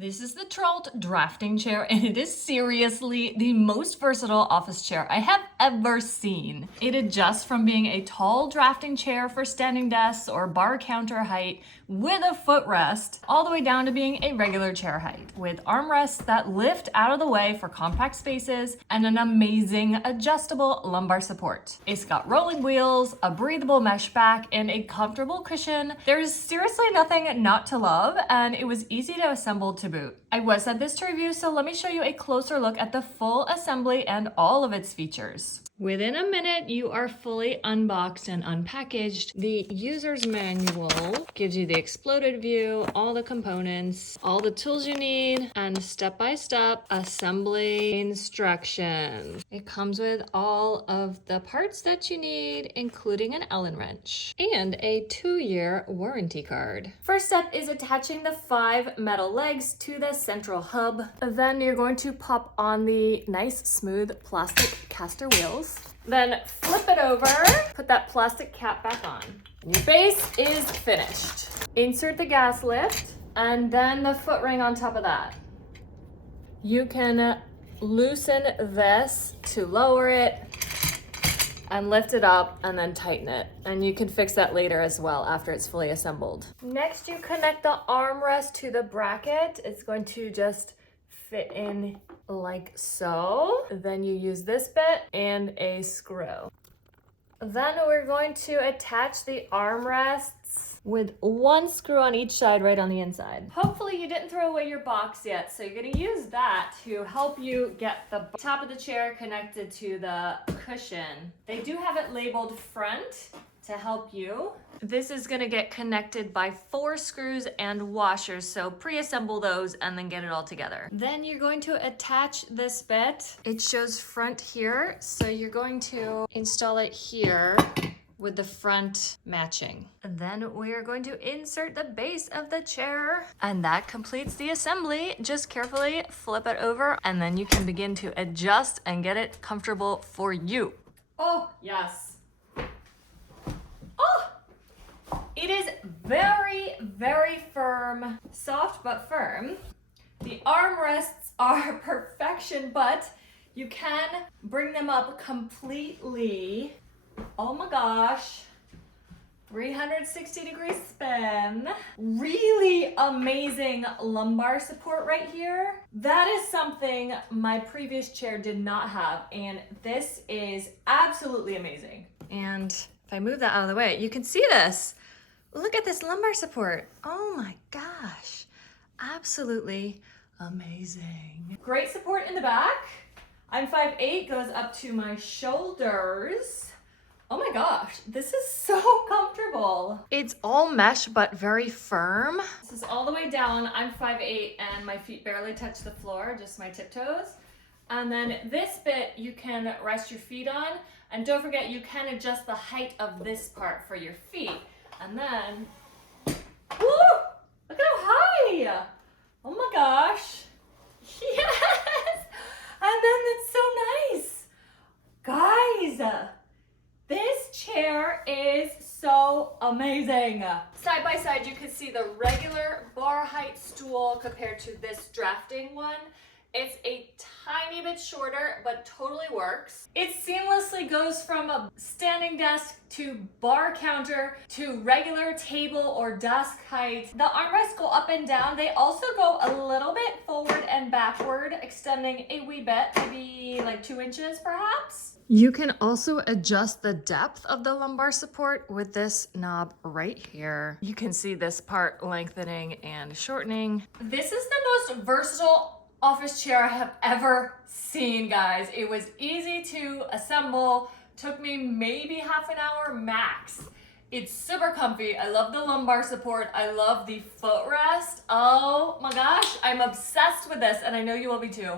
This is the Tralt drafting chair, and it is seriously the most versatile office chair I have ever seen. It adjusts from being a tall drafting chair for standing desks or bar counter height with a footrest, all the way down to being a regular chair height, with armrests that lift out of the way for compact spaces and an amazing adjustable lumbar support. It's got rolling wheels, a breathable mesh back, and a comfortable cushion. There's seriously nothing not to love, and it was easy to assemble to boot. I was at this to review, so let me show you a closer look at the full assembly and all of its features. Within a minute, you are fully unboxed and unpackaged. The user's manual gives you the exploded view, all the components, all the tools you need, and step-by-step assembly instructions. It comes with all of the parts that you need, including an Allen wrench and a 2-year warranty card. First step is attaching the 5 metal legs to the central hub. Then you're going to pop on the nice smooth plastic caster wheels. Then flip it over, put that plastic cap back on. Your base is finished. Insert the gas lift and then the foot ring on top of that. You can loosen this to lower it and lift it up and then tighten it. And you can fix that later as well after it's fully assembled. Next, you connect the armrest to the bracket. It's going to just fit in like so. Then you use this bit and a screw. Then we're going to attach the armrests with 1 screw on each side right on the inside. Hopefully you didn't throw away your box yet, so you're gonna use that to help you get the top of the chair connected to the cushion. They do have it labeled front to help you. This is gonna get connected by 4 screws and washers, so pre-assemble those and then get it all together. Then you're going to attach this bit. It shows front here, so you're going to install it here with the front matching. And then we are going to insert the base of the chair, and that completes the assembly. Just carefully flip it over, and then you can begin to adjust and get it comfortable for you. Oh, yes. It is very, very firm, soft but firm. The armrests are perfection, but you can bring them up completely. Oh my gosh. 360-degree spin. Really amazing lumbar support right here. That is something my previous chair did not have, and this is absolutely amazing. And if I move that out of the way, you can see this. Look at this lumbar support. Oh my gosh. Absolutely amazing. Great support in the back. I'm 5'8", goes up to my shoulders. Oh my gosh, this is so comfortable. It's all mesh, but very firm. This is all the way down. I'm 5'8", and my feet barely touch the floor, just my tiptoes. And then this bit you can rest your feet on. And don't forget, you can adjust the height of this part for your feet. And then, woo! Look at how high! Oh my gosh. Yes! And then it's so nice. Guys, this chair is so amazing. Side by side, you can see the regular bar height stool compared to this drafting one. It's a tiny bit shorter, but totally works. It seamlessly goes from a standing desk to bar counter to regular table or desk height. The armrests go up and down. They also go a little bit forward and backward, extending a wee bit, maybe like 2 inches perhaps. You can also adjust the depth of the lumbar support with this knob right here. You can see this part lengthening and shortening. This is the most versatile office chair I have ever seen, guys. It was easy to assemble, took me maybe half an hour max. It's super comfy. I love the lumbar support. I love the footrest. Oh my gosh, I'm obsessed with this, and I know you will be too.